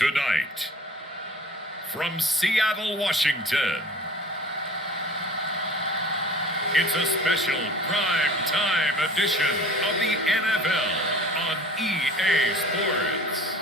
Tonight, from Seattle, Washington, it's a special prime time edition of the NFL on EA Sports.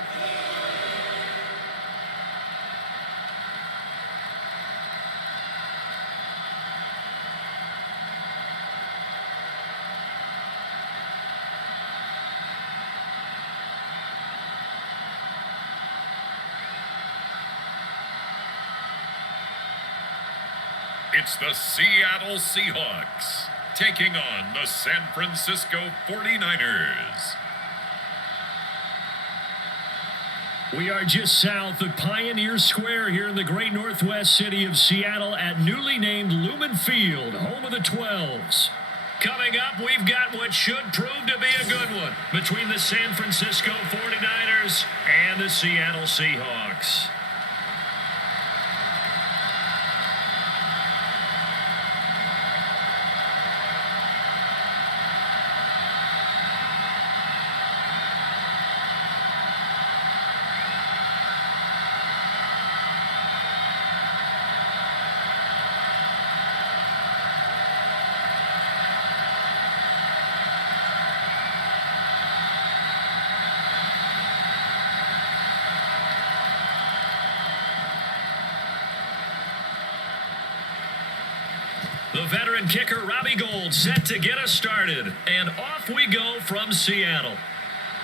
It's the Seattle SEAHAWKS taking on the San Francisco 49ers. We are just south of Pioneer Square here in the great northwest city of Seattle at newly named Lumen Field, home of the 12s. Coming up, we've got what should prove to be a good one between the San Francisco 49ers and the Seattle SEAHAWKS. The veteran kicker, Robbie Gould, set to get us started. And off we go from Seattle.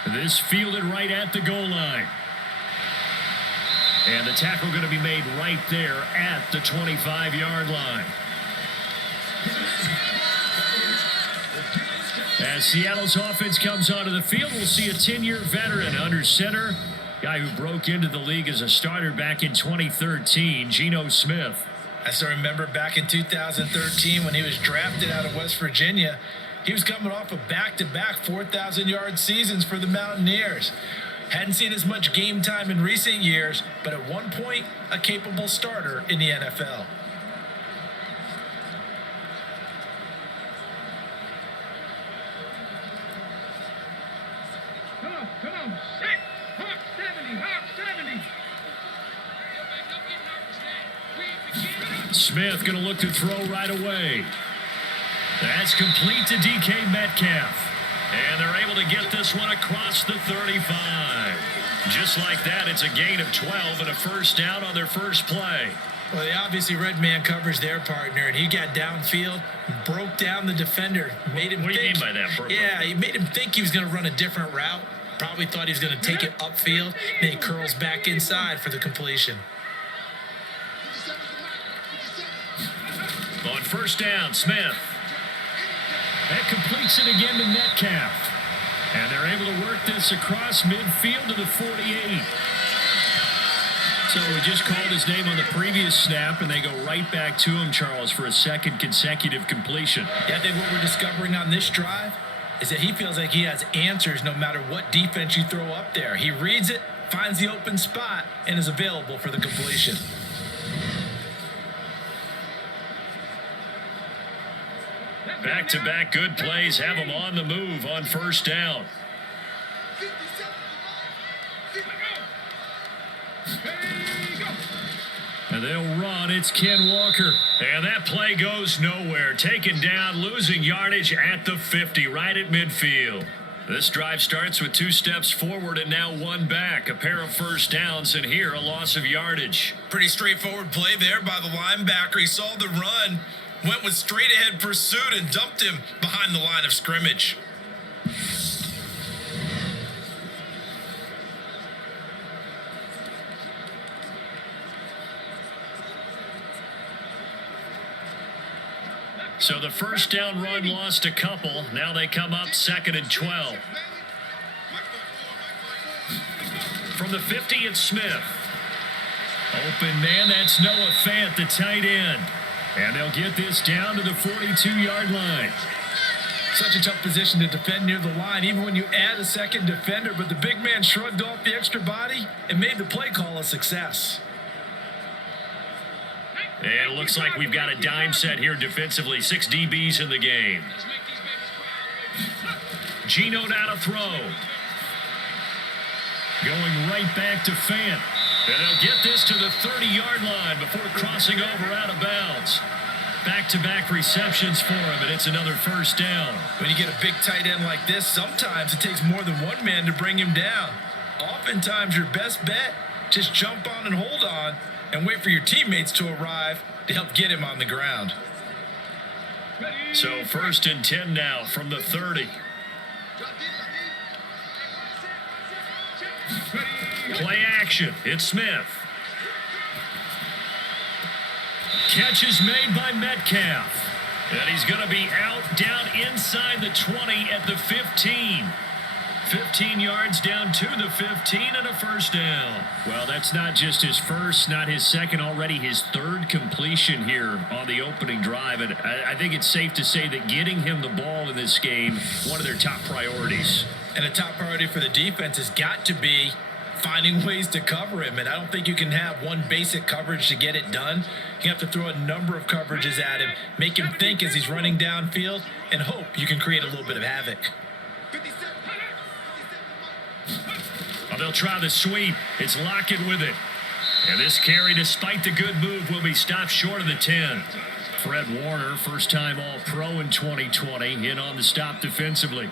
This fielded right at the goal line. And the tackle going to be made right there at the 25-yard line. As Seattle's offense comes onto the field, we'll see a 10-year veteran under center. Guy who broke into the league as a starter back in 2013, Geno Smith. I still remember back in 2013 when he was drafted out of West Virginia. He was coming off of back-to-back 4,000-yard seasons for the Mountaineers. Hadn't seen as much game time in recent years, but at one point, a capable starter in the NFL. Come on, set. Hawk 70, Hawk 70. Smith going to look to throw right away. That's complete to DK Metcalf. And they're able to get this one across the 35. Just like that, it's a gain of 12 and a first down on their first play. Well, they obviously red man covers their partner, and he got downfield, broke down the defender, made him What do you think, mean by that? Yeah, he made him think he was going to run a different route. Probably thought he was going to take it upfield. Then he curls back inside for the completion. On first down, Smith. That completes it again to Metcalf. And they're able to work this across midfield to the 48. So we just called his name on the previous snap, and they go right back to him, Charles, for a second consecutive completion. Yeah, I think what we're discovering on this drive is that he feels like he has answers no matter what defense you throw up there. He reads it, finds the open spot, and is available for the completion. Back-to-back good plays have him on the move on first down. And they'll run. It's Ken Walker. And that play goes nowhere. Taken down, losing yardage at the 50, right at midfield. This drive starts with 2 steps forward and now 1 back. A pair of first downs, and here a loss of yardage. Pretty straightforward play there by the linebacker. He saw the run, went with straight-ahead pursuit, and dumped him behind the line of scrimmage. So the first down run lost a couple. Now they come up 2nd and 12. From the 50, it's Smith. Open man, that's Noah Fant, the tight end. And they'll get this down to the 42-yard line. Such a tough position to defend near the line, even when you add a second defender. But the big man shrugged off the extra body and made the play call a success. And it looks like we've got a dime set here defensively. 6 DBs in the game. Geno now to throw. Going right back to Fant. And they'll get this to the 30-yard line before crossing over out of bounds. Back-to-back receptions for him, and it's another first down. When you get a big tight end like this, sometimes it takes more than one man to bring him down. Oftentimes, your best bet, just jump on and hold on and wait for your teammates to arrive to help get him on the ground. So 1st and 10 now from the 30. Play action. It's Smith. Catch is made by Metcalf. And he's going to be out down inside the 20 at the 15. 15 yards down to the 15 and a first down. Well, that's not just his first, not his second, already his third completion here on the opening drive. And I think it's safe to say that getting him the ball in this game, one of their top priorities. And a top priority for the defense has got to be finding ways to cover him. And I don't think you can have one basic coverage to get it done. You have to throw a number of coverages at him, make him think as he's running downfield, and hope you can create a little bit of havoc. Well, they'll try the sweep. It's Lockett with it. And this carry, despite the good move, will be stopped short of the 10. Fred Warner, first-time All-Pro in 2020, in on the stop defensively.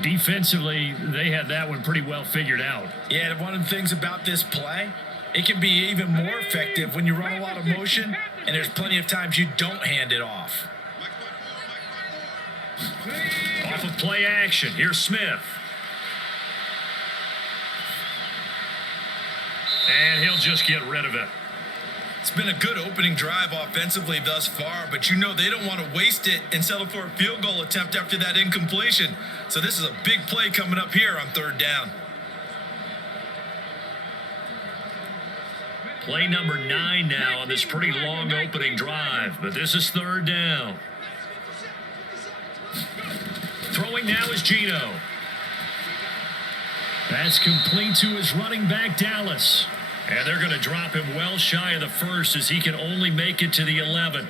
Defensively, they had that one pretty well figured out. Yeah, one of the things about this play, it can be even more effective when you run a lot of motion, and there's plenty of times you don't hand it off. Off of play action, here's Smith. And he'll just get rid of it. It's been a good opening drive offensively thus far, but you know they don't want to waste it and settle for a field goal attempt after that incompletion. So this is a big play coming up here on 3rd down. Play number 9 now on this pretty long opening drive, but this is 3rd down. Throwing now is Gino. That's complete to his running back, Dallas. And they're going to drop him well shy of the first as he can only make it to the 11.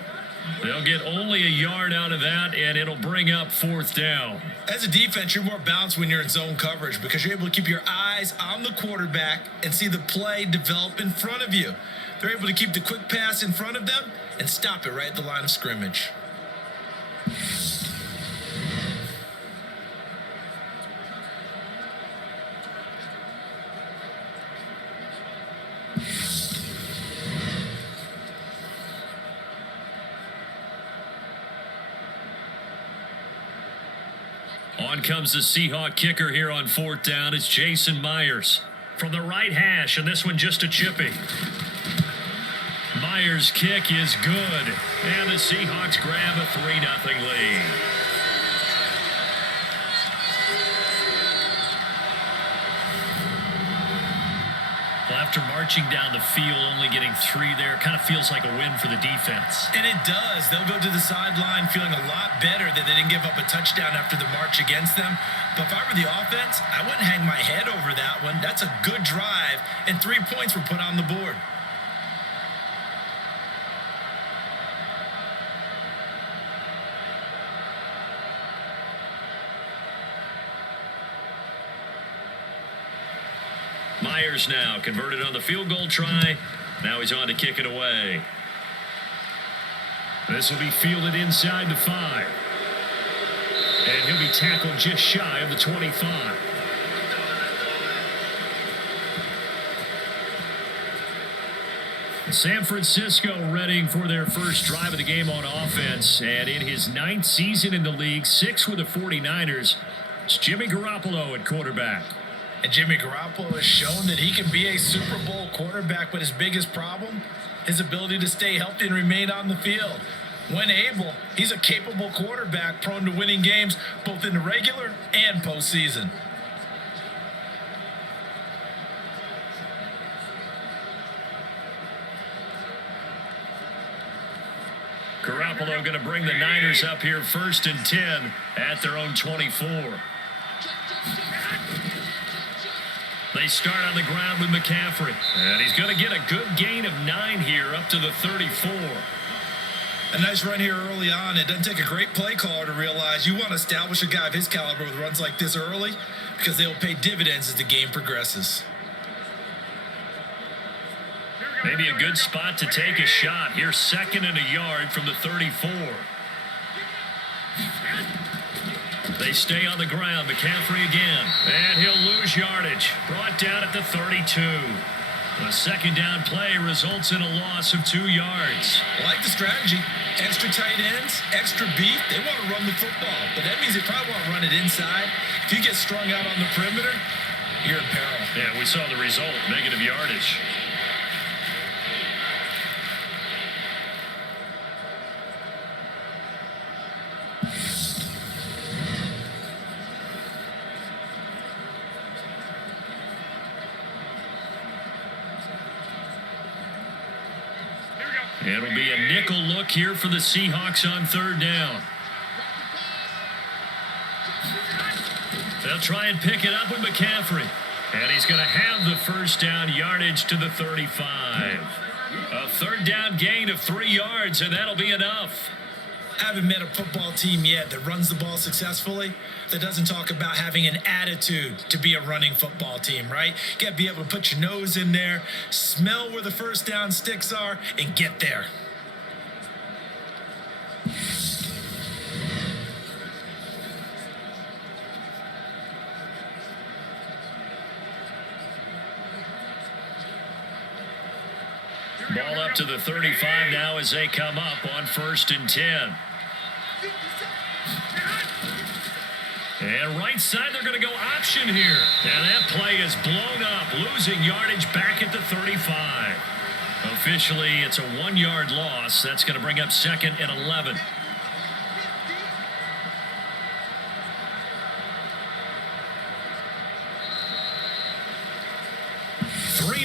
They'll get only a yard out of that, and it'll bring up 4th down. As a defense, you're more balanced when you're in zone coverage because you're able to keep your eyes on the quarterback and see the play develop in front of you. They're able to keep the quick pass in front of them and stop it right at the line of scrimmage. On comes the Seahawk kicker here on 4th down. It's Jason Myers from the right hash, and this one just a chippy. Myers' kick is good, and the Seahawks grab a 3-0 lead. Well, after marching down the field, only getting 3 there, kind of feels like a win for the defense. And it does. They'll go to the sideline feeling a lot better that they didn't give up a touchdown after the march against them. But if I were the offense, I wouldn't hang my head over that one. That's a good drive, and 3 points were put on the board. Myers now converted on the field goal try. Now he's on to kick it away. This will be fielded inside the 5. And he'll be tackled just shy of the 25. San Francisco readying for their first drive of the game on offense. And in his 9th season in the league, 6 with the 49ers, it's Jimmy Garoppolo at quarterback. And Jimmy Garoppolo has shown that he can be a Super Bowl quarterback, but his biggest problem, his ability to stay healthy and remain on the field. When able, he's a capable quarterback prone to winning games both in the regular and postseason. Garoppolo going to bring the Niners up here 1st and 10 at their own 24. They start on the ground with McCaffrey. And he's going to get a good gain of 9 here up to the 34. A nice run here early on. It doesn't take a great play caller to realize you want to establish a guy of his caliber with runs like this early because they'll pay dividends as the game progresses. Maybe a good spot to take a shot. Here's 2nd and a yard from the 34. They stay on the ground. McCaffrey again. And he'll lose yardage. Brought down at the 32. A 2nd down play results in a loss of 2 yards. I like the strategy. Extra tight ends, extra beef. They want to run the football, but that means they probably want to run it inside. If you get strung out on the perimeter, you're in peril. Yeah, we saw the result. Negative yardage. It'll be a nickel look here for the Seahawks on 3rd down. They'll try and pick it up with McCaffrey. And he's going to have the 1st down, yardage to the 35. A 3rd down gain of 3 yards, and that'll be enough. I haven't met a football team yet that runs the ball successfully that doesn't talk about having an attitude to be a running football team, right? You got to be able to put your nose in there, smell where the 1st down sticks are, and get there. Ball up to the 35 now as they come up on 1st and 10. And right side, they're going to go option here. And that play is blown up, losing yardage back at the 35. Officially, it's a 1-yard loss. That's going to bring up 2nd and 11.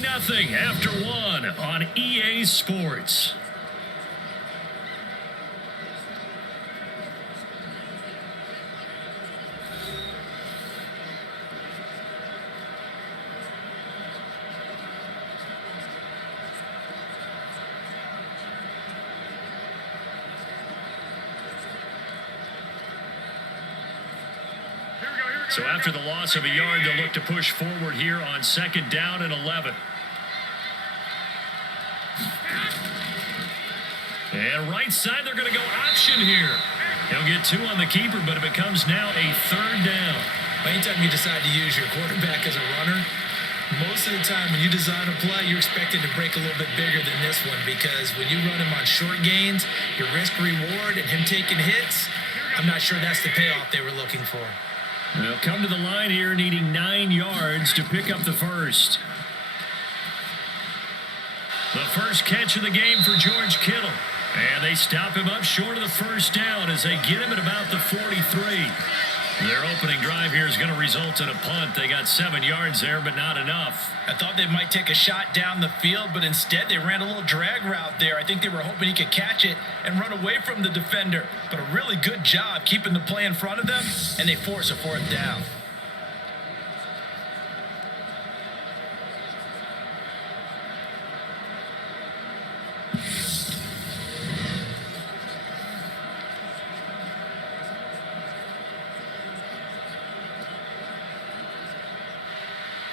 Nothing after 1 on EA Sports. So after the loss of a yard, they'll look to push forward here on 2nd down and 11. And right side, they're going to go option here. He'll get 2 on the keeper, but it becomes now a 3rd down. Anytime you decide to use your quarterback as a runner, most of the time when you design a play, you're expected to break a little bit bigger than this one, because when you run him on short gains, your risk-reward and him taking hits, I'm not sure that's the payoff they were looking for. They'll come to the line here needing 9 yards to pick up the 1st. The first catch of the game for George Kittle. And they stop him up short of the 1st down as they get him at about the 43. Their opening drive here is going to result in a punt. They got 7 yards there, but not enough. I thought they might take a shot down the field, but instead they ran a little drag route there. I think they were hoping he could catch it and run away from the defender. But a really good job keeping the play in front of them, and they force a 4th down.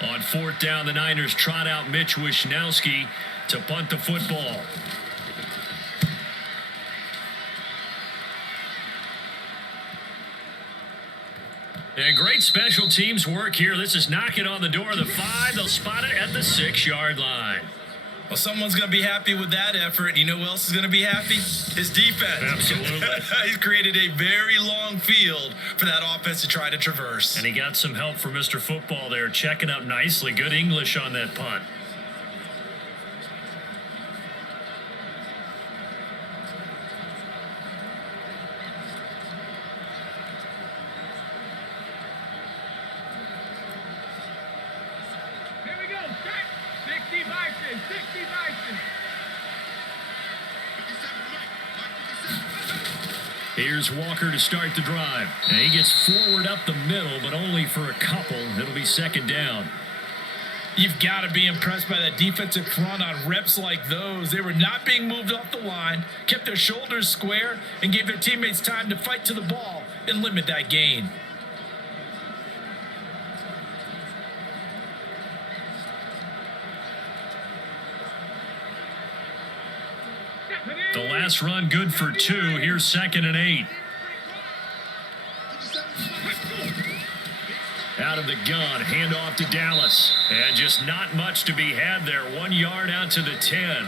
On 4th down, the Niners trot out Mitch Wishnowsky to punt the football. And great special teams work here. This is knocking on the door of the 5. They'll spot it at the 6-yard line. Well, someone's going to be happy with that effort. You know who else is going to be happy? His defense. Absolutely. He's created a very long field for that offense to try to traverse. And he got some help from Mr. Football there, checking up nicely. Good English on that punt. Here we go. Set. 60 Bison. 60 Bison. Here's Walker to start the drive. And he gets forward up the middle, but only for a couple. It'll be 2nd down. You've got to be impressed by that defensive front on reps like those. They were not being moved off the line, kept their shoulders square, and gave their teammates time to fight to the ball and limit that gain. The last run good for 2. Here's 2nd and 8. Out of the gun, handoff to Dallas. And just not much to be had there. 1 yard out to the 10.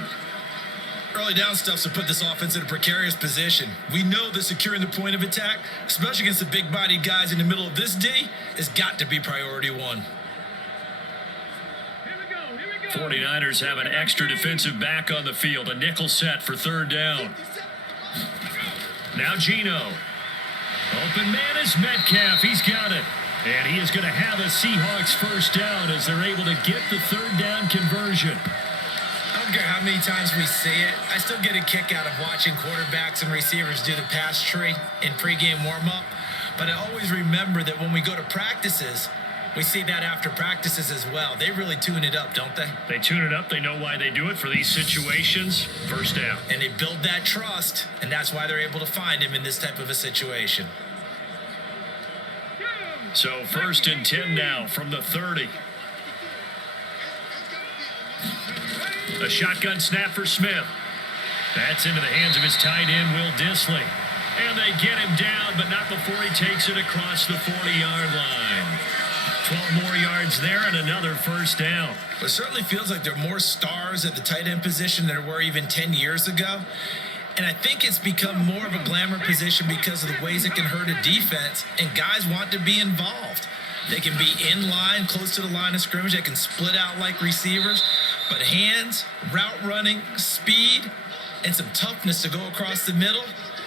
Early down stuffs to put this offense in a precarious position. We know that securing the point of attack, especially against the big-bodied guys in the middle of this D, has got to be priority 1. 49ers have an extra defensive back on the field. A nickel set for 3rd down. Now Geno. Open man is Metcalf. He's got it. And he is going to have a Seahawks 1st down as they're able to get the 3rd down conversion. I don't care how many times we see it. I still get a kick out of watching quarterbacks and receivers do the pass tree in pregame warm-up. But I always remember that when we go to practices, we see that after practices as well. They really tune it up, don't they? They tune it up. They know why they do it for these situations. 1st down. And they build that trust, and that's why they're able to find him in this type of a situation. So 1st and 10 now from the 30. A shotgun snap for Smith. That's into the hands of his tight end, Will Dissly. And they get him down, but not before he takes it across the 40-yard line. 12 more yards there and another 1st down. It certainly feels like there are more stars at the tight end position than there were even 10 years ago. And I think it's become more of a glamour position because of the ways it can hurt a defense, and guys want to be involved. They can be in line, close to the line of scrimmage. They can split out like receivers. But hands, route running, speed, and some toughness to go across the middle,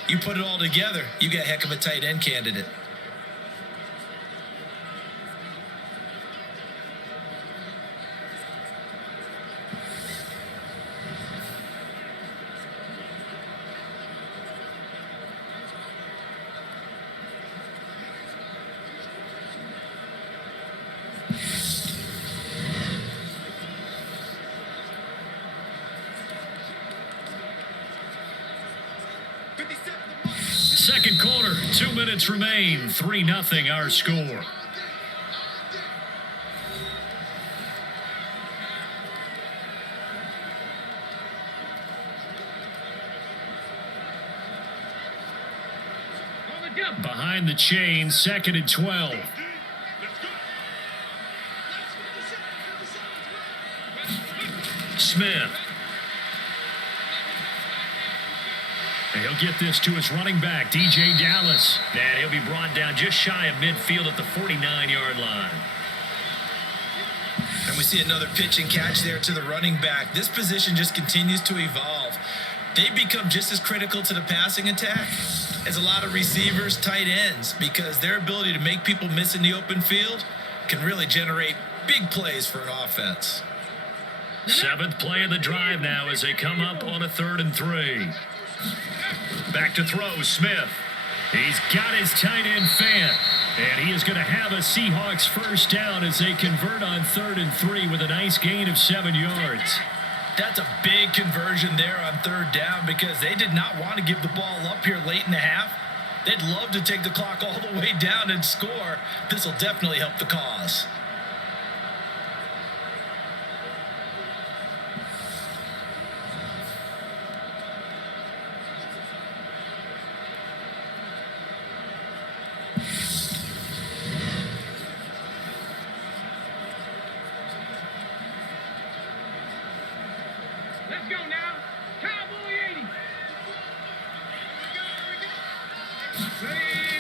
you put it all together, you got a heck of a tight end candidate. Second quarter, 2 minutes remain. 3-0 our score. Behind the chain, 2nd and 12. Smith. And he'll get this to his running back, DJ Dallas. And he'll be brought down just shy of midfield at the 49-yard line. And we see another pitch and catch there to the running back. This position just continues to evolve. They become just as critical to the passing attack as a lot of receivers, tight ends, because their ability to make people miss in the open field can really generate big plays for an offense. 7th play of the drive now as they come up on a 3rd and 3. Back to throw, Smith. He's got his tight end Fant. And he is going to have a Seahawks 1st down as they convert on 3rd and 3 with a nice gain of 7 yards. That's a big conversion there on 3rd down because they did not want to give the ball up here late in the half. They'd love to take the clock all the way down and score. This will definitely help the cause. Let's go now. Cowboy 80.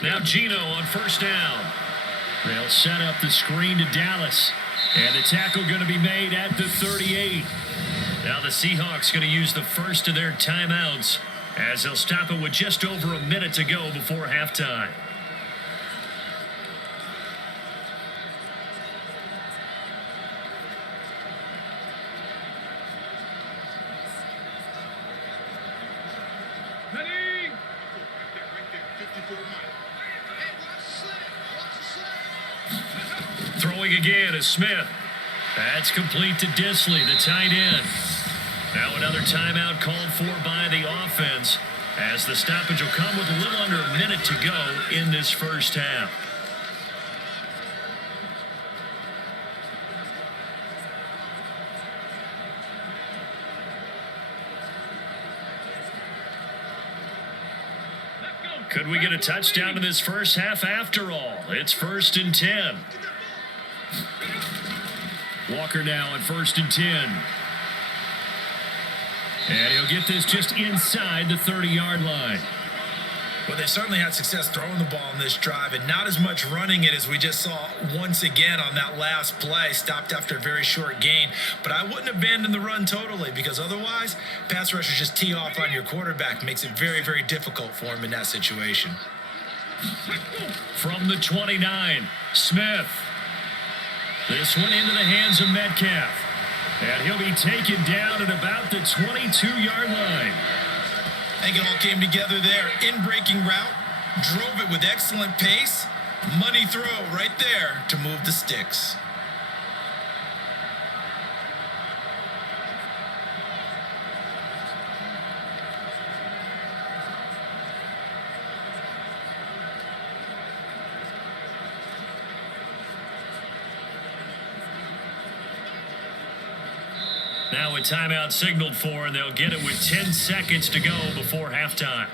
Now Geno on 1st down. They'll set up the screen to Dallas. And the tackle going to be made at the 38. Now the Seahawks going to use the first of their timeouts as they'll stop it with just over a minute to go before halftime. Ready? Throwing again is Smith. That's complete to Dissly, the tight end. Now another timeout called for by the offense as the stoppage will come with a little under a minute to go in this 1st half. Could we get a touchdown in this first half after all? It's 1st and 10. Walker now at 1st and 10. And he'll get this just inside the 30-yard line. Well, they certainly had success throwing the ball in this drive and not as much running it as we just saw once again on that last play, stopped after a very short gain. But I wouldn't abandon the run totally, because otherwise, pass rushers just tee off on your quarterback. Makes it very, very difficult for him in that situation. From the 29, Smith. This one into the hands of Metcalf. And he'll be taken down at about the 22-yard line. I think it all came together there. In-breaking route, drove it with excellent pace. Money throw right there to move the sticks. Now a timeout signaled for, and they'll get it with 10 seconds to go before halftime.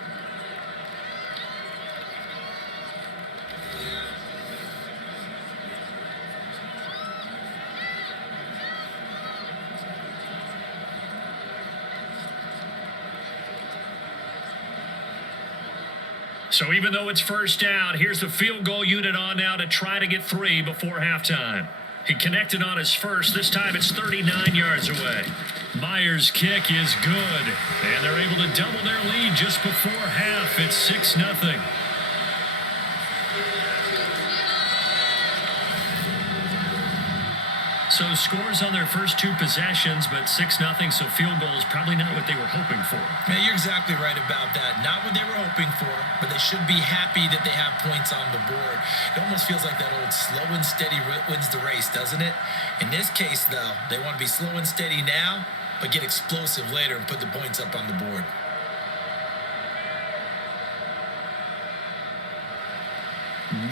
So even though it's first down, here's the field goal unit on now to try to get 3 before halftime. He connected on his first. This time it's 39 yards away. Myers' kick is good. And they're able to double their lead just before half. It's 6-0. So scores on their first 2 possessions, but 6-0, so field goal is probably not what they were hoping for. Man, you're exactly right about that. Not what they were hoping for, but they should be happy that they have points on the board. It almost feels like that old slow and steady wins the race, doesn't it? In this case, though, they want to be slow and steady now, but get explosive later and put the points up on the board.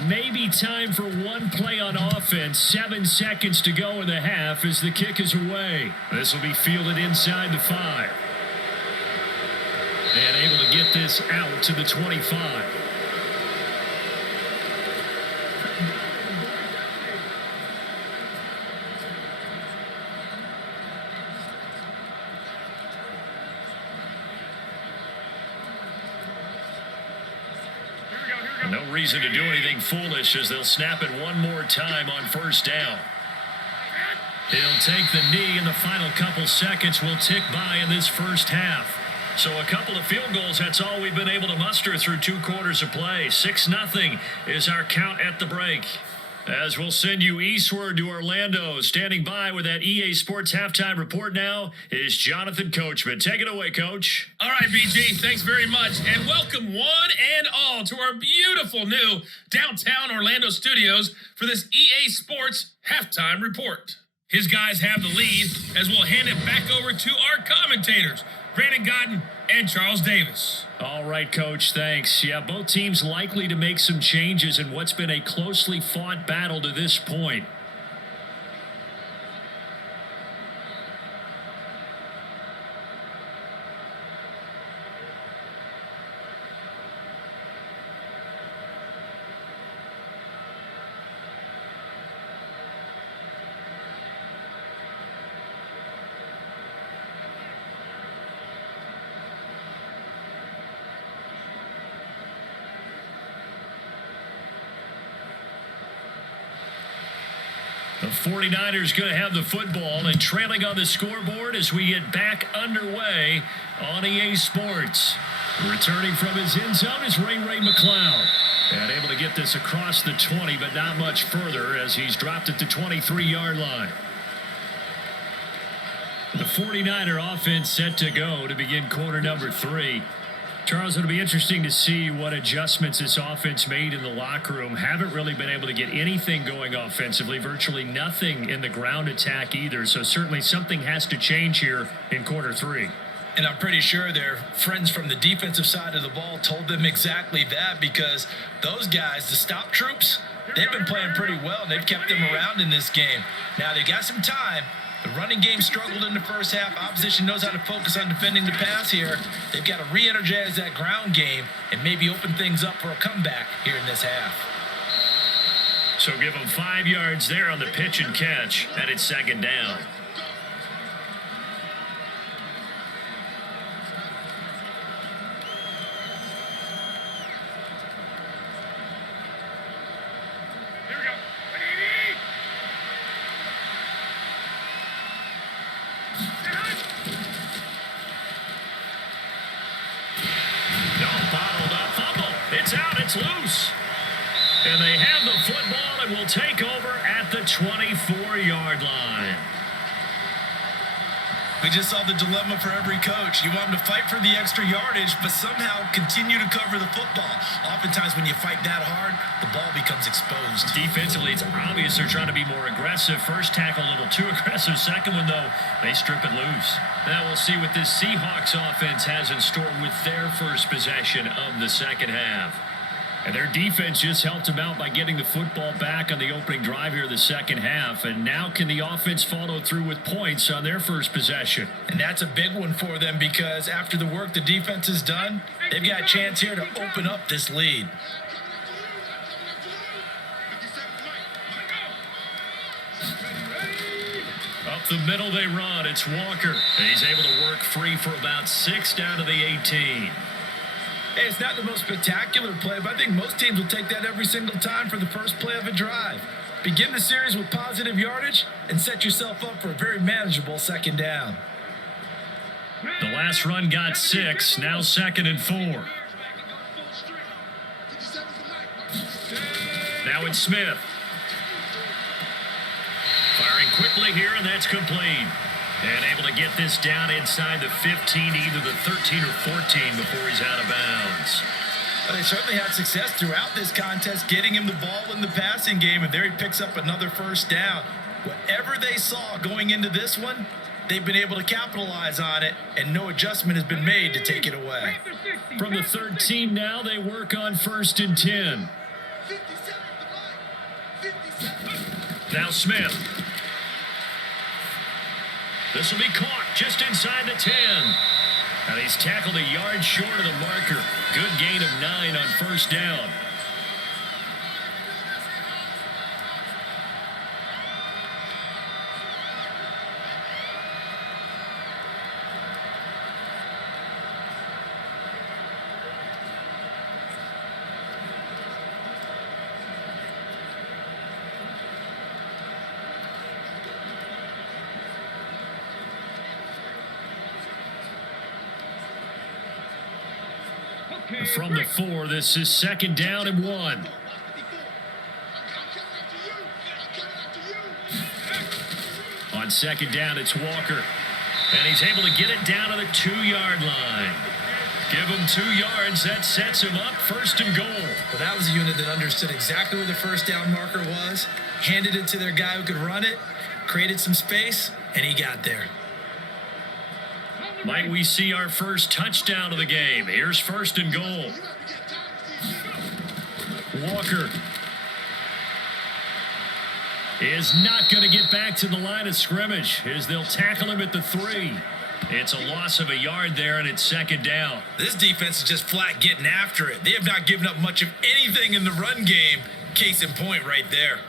Maybe time for one play on offense. 7 seconds to go in the half as the kick is away. This will be fielded inside the 5. And able to get this out to the 25. No reason to do anything foolish as they'll snap it one more time on first down. He'll take the knee, and the final couple seconds will tick by in this first half. So a couple of field goals, that's all we've been able to muster through 2 quarters of play. 6-0 is our count at the break. As we'll send you eastward to Orlando, standing by with that EA Sports halftime report now is Jonathan Coachman. Take it away, Coach. All right, BG, thanks very much, and welcome one and all to our beautiful new downtown Orlando studios for this EA Sports halftime report. His guys have the lead as we'll hand it back over to our commentators, Brandon Godden and Charles Davis. All right, Coach, thanks. Yeah, both teams likely to make some changes in what's been a closely fought battle to this point. The 49ers going to have the football and trailing on the scoreboard as we get back underway on EA Sports. Returning from his end zone is Ray McLeod. And able to get this across the 20, but not much further as he's dropped at the 23-yard line. The 49er offense set to go to begin quarter number 3. Charles, it'll be interesting to see what adjustments this offense made in the locker room. Haven't really been able to get anything going offensively, virtually nothing in the ground attack either. So certainly something has to change here in quarter 3. And I'm pretty sure their friends from the defensive side of the ball told them exactly that, because those guys, the stop troops, they've been playing pretty well. They've kept them around in this game. Now they got some time, The running game struggled in the first half. Opposition knows how to focus on defending the pass here. They've got to re-energize that ground game and maybe open things up for a comeback here in this half. So give them 5 yards there on the pitch and catch, and it's second down. Here we go. No, bottled up fumble. It's out. It's loose. And they have the football and will take over at the 24-yard line. We just saw the dilemma for every coach. You want them to fight for the extra yardage, but somehow continue to cover the football. Oftentimes when you fight that hard, the ball becomes exposed. Defensively, it's obvious they're trying to be more aggressive. First tackle a little too aggressive. Second one, though, they strip it loose. Now we'll see what this Seahawks offense has in store with their first possession of the second half. And their defense just helped them out by getting the football back on the opening drive here in the second half. And now can the offense follow through with points on their first possession? And that's a big one for them because after the work the defense has done, they've got a chance here to open up this lead. Up the middle they run. It's Walker. And he's able to work free for about 6 down to the 18. Hey, it's not the most spectacular play, but I think most teams will take that every single time for the first play of a drive. Begin the series with positive yardage and set yourself up for a very manageable second down. The last run got 6, now 2nd and 4. Now it's Smith. Firing quickly here, and that's complete. And able to get this down inside the 15, either the 13 or 14 before he's out of bounds. Well, they certainly had success throughout this contest, getting him the ball in the passing game, and there he picks up another first down. Whatever they saw going into this one, they've been able to capitalize on it, and no adjustment has been made to take it away. From the 13 now, they work on 1st and 10. Now Smith. This will be caught just inside the 10. And he's tackled a yard short of the marker. Good gain of 9 on first down. From the 4, this is 2nd down and 1. On 2nd down, it's Walker. And he's able to get it down to the 2-yard line. Give him 2 yards. That sets him up 1st and goal. Well, that was a unit that understood exactly where the first down marker was, handed it to their guy who could run it, created some space, and he got there. Might we see our first touchdown of the game? Here's 1st and goal. Walker is not going to get back to the line of scrimmage as they'll tackle him at the 3. It's a loss of a yard there, and it's 2nd down. This defense is just flat getting after it. They have not given up much of anything in the run game. Case in point right there.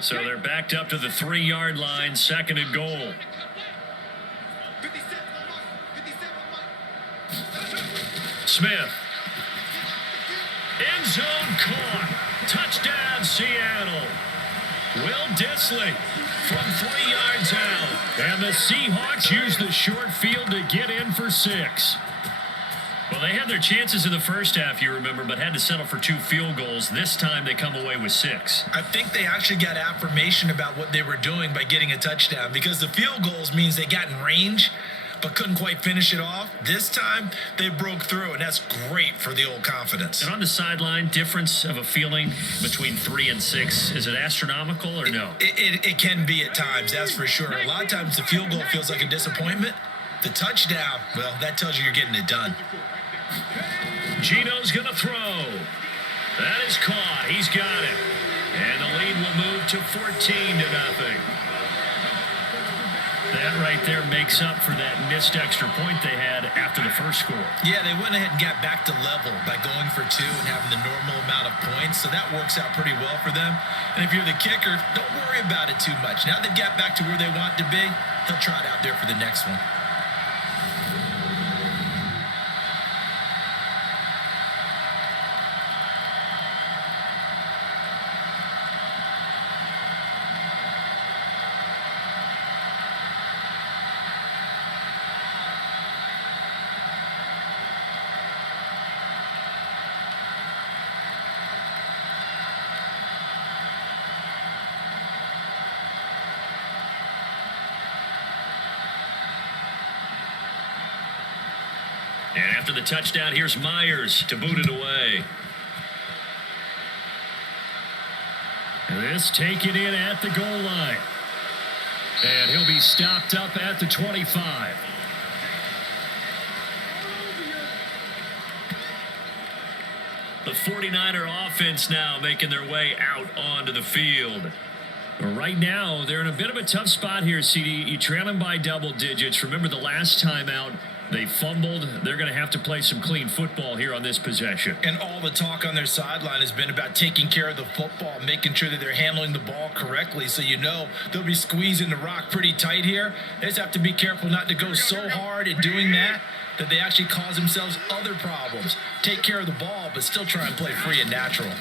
So they're backed up to the 3-yard line, 2nd and goal. Smith. End zone caught. Touchdown, Seattle. Will Dissly from 3 yards out. And the Seahawks use the short field to get in for 6. Well, they had their chances in the first half, you remember, but had to settle for 2 field goals. This time they come away with 6. I think they actually got affirmation about what they were doing by getting a touchdown because the field goals means they got in range. but couldn't quite finish it off. This time, they broke through, and that's great for the old confidence. And on the sideline, difference of a feeling between 3 and 6, is it astronomical or no? It can be at times, that's for sure. A lot of times the field goal feels like a disappointment. The touchdown, well, that tells you you're getting it done. Gino's going to throw. That is caught. He's got it. And the lead will move to 14-0. That right there makes up for that missed extra point they had after the first score. Yeah, they went ahead and got back to level by going for 2 and having the normal amount of points, so that works out pretty well for them. And if you're the kicker, don't worry about it too much. Now they've got back to where they want to be, they'll try it out there for the next one. And after the touchdown, here's Myers to boot it away. And this taken in at the goal line. And he'll be stopped up at the 25. The 49er offense now making their way out onto the field. Right now, they're in a bit of a tough spot here, CD. You trail them by double digits. Remember the last time out, they fumbled. They're going to have to play some clean football here on this possession. And all the talk on their sideline has been about taking care of the football, making sure that they're handling the ball correctly. So you know they'll be squeezing the rock pretty tight here. They just have to be careful not to go so hard in doing that they actually cause themselves other problems. Take care of the ball, but still try and play free and natural.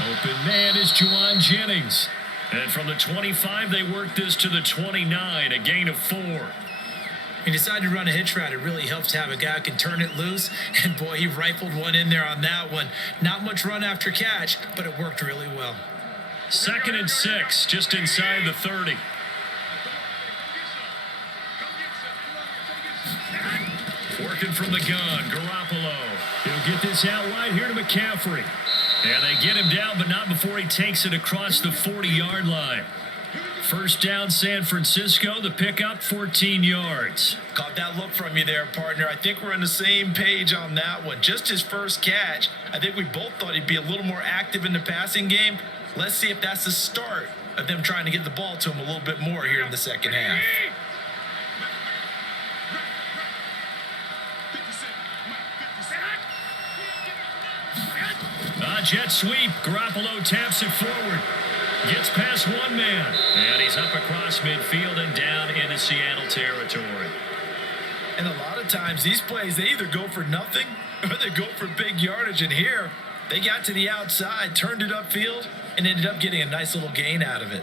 Open man is Juwan Jennings. And from the 25, they work this to the 29, a gain of 4. He decided to run a hitch route. It really helps to have a guy who can turn it loose. And boy, he rifled one in there on that one. Not much run after catch, but it worked really well. 2nd and 6, just inside the 30. Working from the gun, Garoppolo. He'll get this out wide here to McCaffrey. And they get him down, but not before he takes it across the 40-yard line. First down, San Francisco. The pickup, 14 yards. Caught that look from you there, partner. I think we're on the same page on that one. Just his first catch. I think we both thought he'd be a little more active in the passing game. Let's see if that's the start of them trying to get the ball to him a little bit more here in the second half. Jet sweep. Garoppolo taps it forward. Gets past one man. And he's up across midfield and down into Seattle territory. And a lot of times these plays, they either go for nothing or they go for big yardage. And here, they got to the outside, turned it upfield, and ended up getting a nice little gain out of it.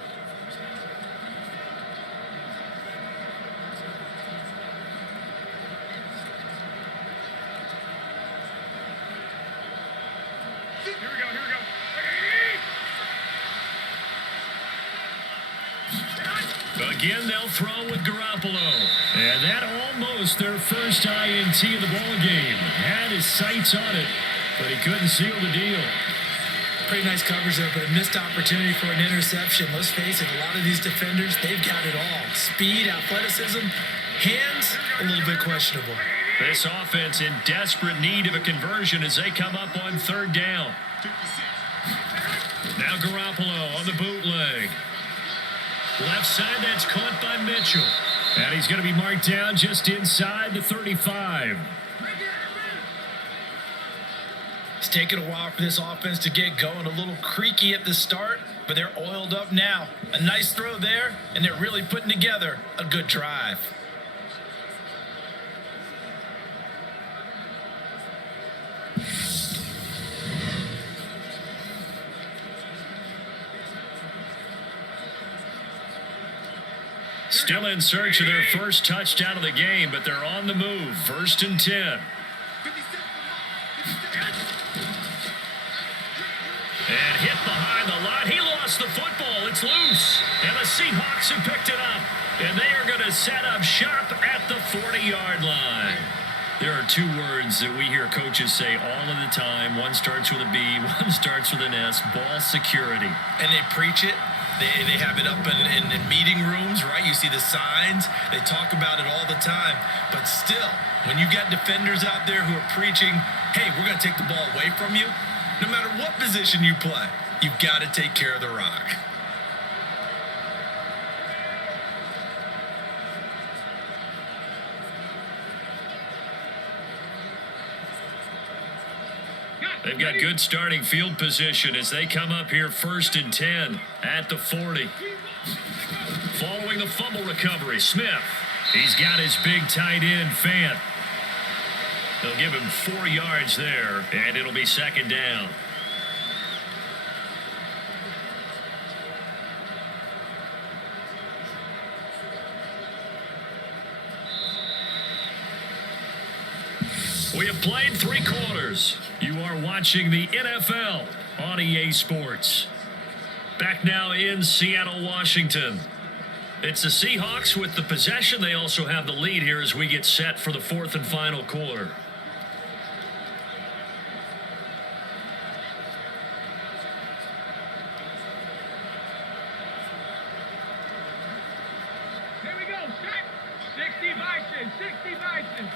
Again, they'll throw with Garoppolo. And that almost their first INT of the ball game. Had his sights on it, but he couldn't seal the deal. Pretty nice coverage there, but a missed opportunity for an interception. Let's face it, a lot of these defenders, they've got it all. Speed, athleticism, hands, a little bit questionable. This offense in desperate need of a conversion as they come up on 3rd down. Now Garoppolo on the bootleg. Left side, that's caught by Mitchell. And he's going to be marked down just inside the 35. It's taken a while for this offense to get going. A little creaky at the start, but they're oiled up now. A nice throw there, and they're really putting together a good drive. Still in search of their first touchdown of the game, but they're on the move. 1st and 10. And hit behind the line. He lost the football. It's It's loose. And the Seahawks have picked it up. And they are going to set up shop at the 40-yard line. There are two words that we hear coaches say all of the time. One starts with a B, one starts with an S, ball security. And they preach it. They have it up in meeting rooms, right? You see the signs. They talk about it all the time. But still, when you got defenders out there who are preaching, hey, we're going to take the ball away from you, no matter what position you play, you've got to take care of the rock. They've got good starting field position as they come up here 1st and 10 at the 40. Following the fumble recovery, Smith. He's got his big tight end, Fant. They'll give him 4 yards there, and it'll be 2nd down. We have played 3 quarters. You are watching the NFL on EA Sports. Back now in Seattle, Washington. It's the Seahawks with the possession. They also have the lead here as we get set for the 4th and final quarter. Here we go, set. 60 Bison, 60 Bison.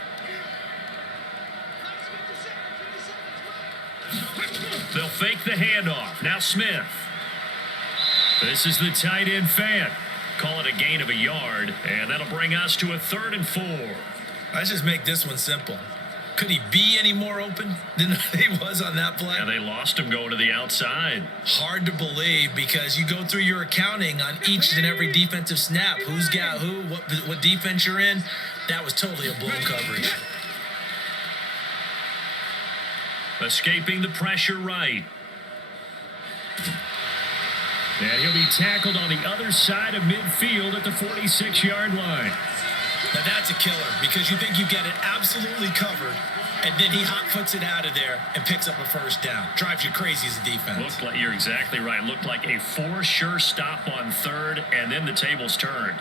They'll fake the handoff. Now Smith. This is the tight end, Fant. Call it a gain of a yard, and that'll bring us to a 3rd and 4. Let's just make this one simple. Could he be any more open than he was on that play? And they lost him going to the outside. Hard to believe because you go through your accounting on each and every defensive snap. Who's got who, what defense you're in. That was totally a blown coverage. Escaping the pressure right. And he'll be tackled on the other side of midfield at the 46-yard line. Now that's a killer because you think you get it absolutely covered, and then he hot foots it out of there and picks up a 1st down. Drives you crazy as a defense. Looked like, you're exactly right. Looked like a 4 sure stop on 3rd, and then the tables turned.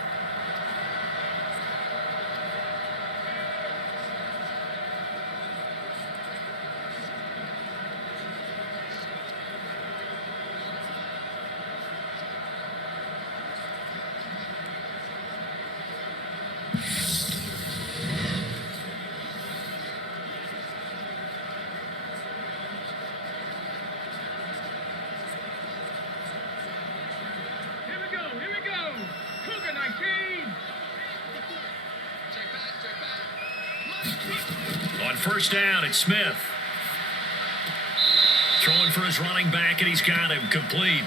Here we go. Cougar 19. On 1st down, it's Smith. Throwing for his running back, and he's got him complete.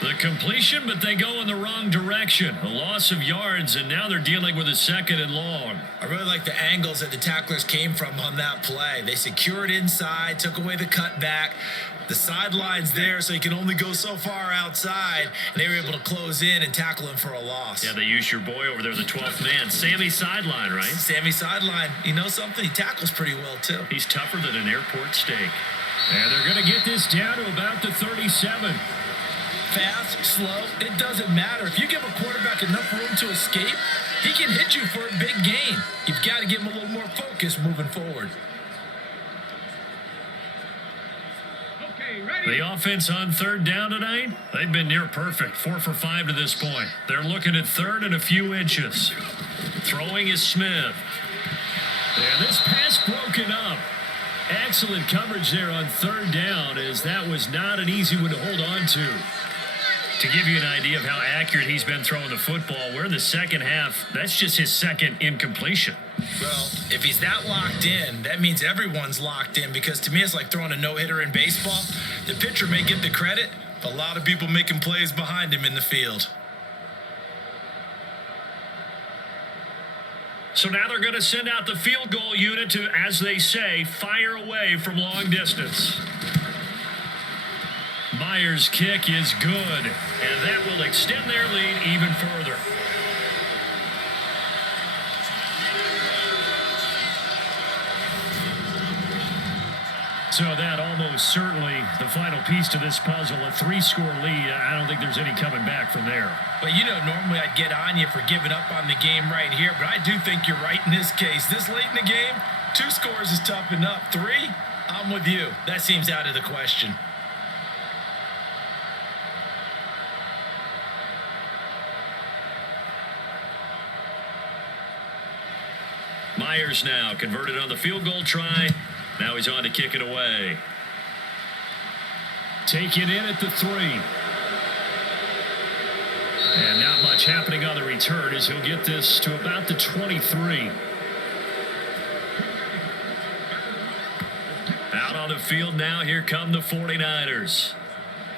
The completion, but they go in the wrong direction. A loss of yards, and now they're dealing with a 2nd and long. I really like the angles that the tacklers came from on that play. They secured inside, took away the cutback. The sideline's there, so he can only go so far outside. And they were able to close in and tackle him for a loss. Yeah, they used your boy over there, the 12th man. Sammy Sideline, right? Sammy Sideline. You know something? He tackles pretty well, too. He's tougher than an airport steak. And they're going to get this down to about the 37. Fast, slow, it doesn't matter. If you give a quarterback enough room to escape, he can hit you for a big gain. You've got to give him a little more focus moving forward. Okay, ready. The offense on 3rd down tonight, they've been near perfect. 4 for 5 to this point. They're looking at 3rd and a few inches. Throwing is Smith. And this pass broken up. Excellent coverage there on 3rd down, as that was not an easy one to hold on to. To give you an idea of how accurate he's been throwing the football, we're in the 2nd half. That's just his 2nd incompletion. Well, if he's that locked in, that means everyone's locked in, because to me it's like throwing a no-hitter in baseball. The pitcher may get the credit, but a lot of people making plays behind him in the field. So now they're going to send out the field goal unit to, as they say, fire away from long distance. Myers' kick is good, and that will extend their lead even further. So that almost certainly the final piece to this puzzle, a 3-score lead. I don't think there's any coming back from there. Well, normally I'd get on you for giving up on the game right here, but I do think you're right in this case. This late in the game, 2 scores is tough enough. 3, I'm with you. That seems out of the question. Myers now converted on the field goal try. Now he's on to kick it away. Take it in at the 3. And not much happening on the return as he'll get this to about the 23. Out on the field now, here come the 49ers.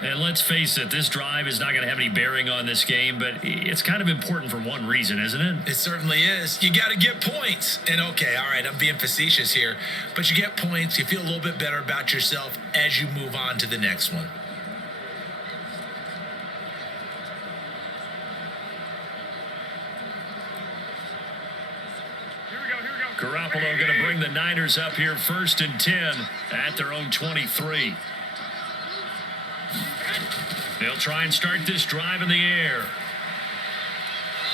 And let's face it, this drive is not going to have any bearing on this game, but it's kind of important for one reason, isn't it? It certainly is. You got to get points. And okay, all right, I'm being facetious here, but you get points, you feel a little bit better about yourself as you move on to the next one. Garoppolo going to bring the Niners up here 1st and 10 at their own 23. They'll try and start this drive in the air.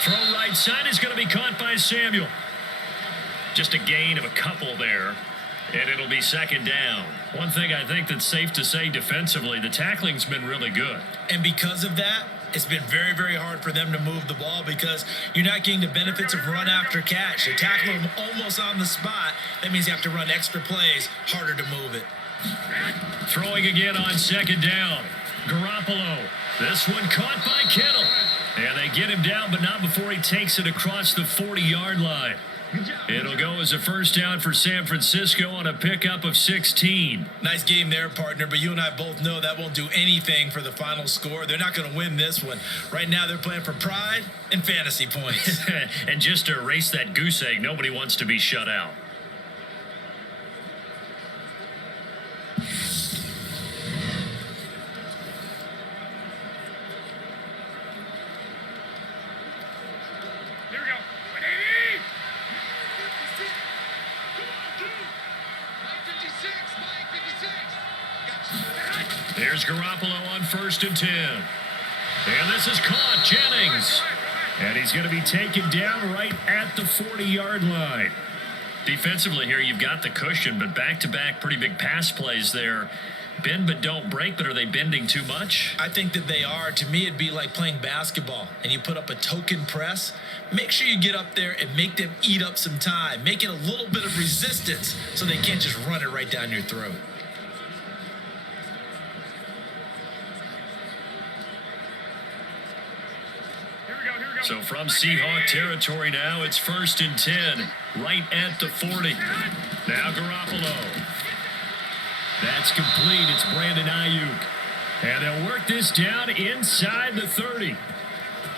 Throw right side is going to be caught by Samuel. Just a gain of a couple there, and it'll be 2nd down. One thing I think that's safe to say defensively, the tackling's been really good. And because of that, it's been very, very hard for them to move the ball because you're not getting the benefits of run after catch. They tackle them almost on the spot. That means you have to run extra plays, harder to move it. Throwing again on 2nd down. Garoppolo. This one caught by Kittle. And they get him down, but not before he takes it across the 40-yard line. It'll go as a 1st down for San Francisco on a pickup of 16. Nice game there, partner, but you and I both know that won't do anything for the final score. They're not going to win this one. Right now, they're playing for pride and fantasy points. And just to erase that goose egg, nobody wants to be shut out. There's Garoppolo on 1st and 10. And this is caught, Jennings. And he's going to be taken down right at the 40-yard line. Defensively here, you've got the cushion, but back-to-back pretty big pass plays there. Bend but don't break, but are they bending too much? I think that they are. To me, it'd be like playing basketball, and you put up a token press. Make sure you get up there and make them eat up some time. Make it a little bit of resistance so they can't just run it right down your throat. So from Seahawk territory now, it's 1st and 10, right at the 40. Now Garoppolo. That's complete. It's Brandon Ayuk. And they'll work this down inside the 30.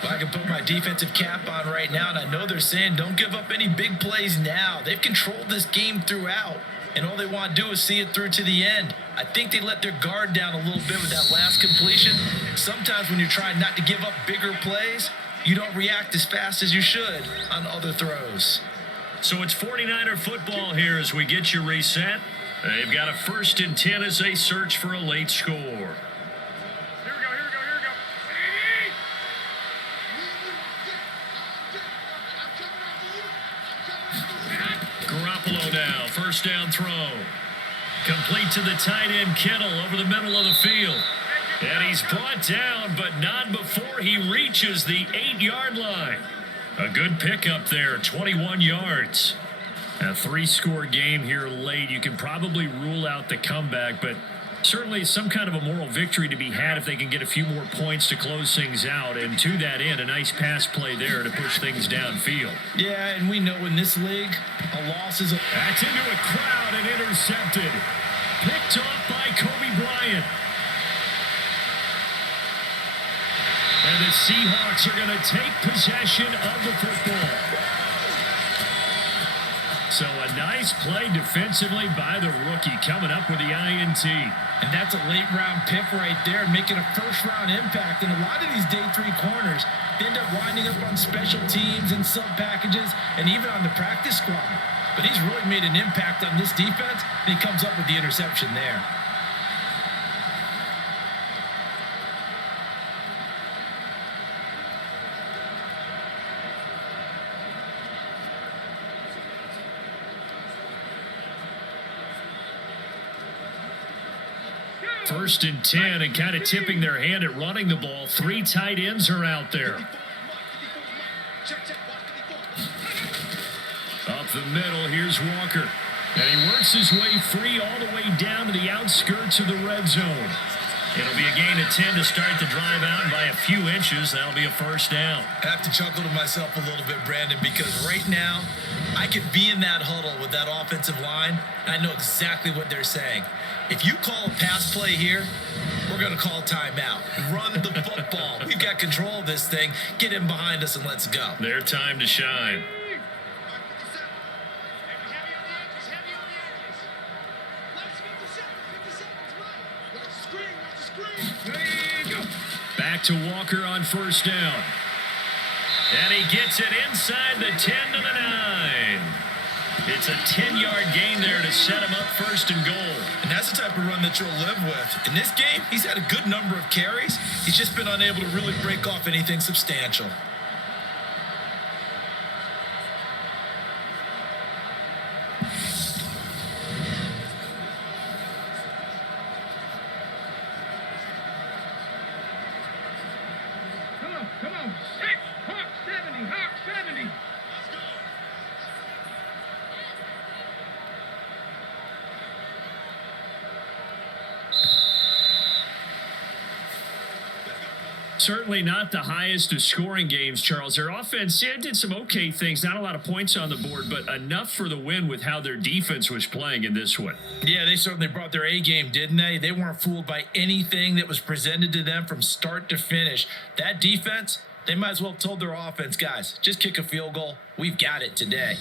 Well, I can put my defensive cap on right now, and I know they're saying don't give up any big plays now. They've controlled this game throughout, and all they want to do is see it through to the end. I think they let their guard down a little bit with that last completion. Sometimes when you're trying not to give up bigger plays, you don't react as fast as you should on other throws. So it's 49er football here as we get you reset. They've got a 1st and 10 as they search for a late score. Here we go. Garoppolo now, 1st down throw. Complete to the tight end Kittle over the middle of the field. And he's brought down, but not before he reaches the 8-yard line. A good pickup there, 21 yards. A 3-score game here late. You can probably rule out the comeback, but certainly some kind of a moral victory to be had if they can get a few more points to close things out. And to that end, a nice pass play there to push things downfield. Yeah, and we know in this league, a loss is a... That's into a crowd and intercepted. Picked off by Kobe Bryant. And the Seahawks are going to take possession of the football. So a nice play defensively by the rookie coming up with the INT. And that's a late-round pick right there, making a first-round impact. And a lot of these day 3 corners end up winding up on special teams and sub-packages and even on the practice squad. but he's really made an impact on this defense, and he comes up with the interception there. First and 10, and kind of tipping their hand at running the ball. 3 tight ends are out there. Up the middle, here's Walker. And he works his way free all the way down to the outskirts of the red zone. It'll be a gain of 10 to start the drive out, and by a few inches, that'll be a first down. I have to chuckle to myself a little bit, Brandon, because right now, I could be in that huddle with that offensive line, and I know exactly what they're saying. If you call a pass play here, we're going to call timeout. Run the football. We've got control of this thing. Get in behind us and let's go. Their time to shine. Back to Walker on first down. And he gets it inside the 10 to the 9. It's a 10-yard gain there to set him up first and goal. And that's the type of run that you'll live with. In this game, he's had a good number of carries. He's just been unable to really break off anything substantial. Come on. Set. Hawk 70. Hawk 70. Certainly not the highest of scoring games, Charles. Their offense did some okay things. Not a lot of points on the board, but enough for the win with how their defense was playing in this one. Yeah, they certainly brought their A game, didn't they? They weren't fooled by anything that was presented to them from start to finish. That defense, they might as well have told their offense, guys, just kick a field goal. We've got it today.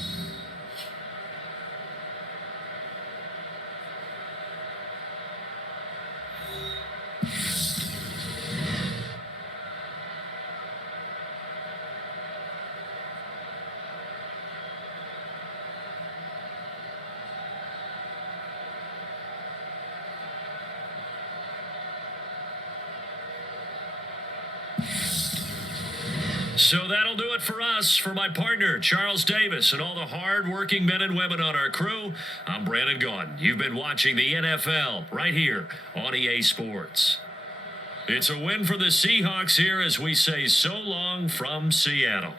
So that'll do it for us. For my partner, Charles Davis, and all the hard-working men and women on our crew, I'm Brandon Gaudin. You've been watching the NFL right here on EA Sports. It's a win for the Seahawks here as we say so long from Seattle.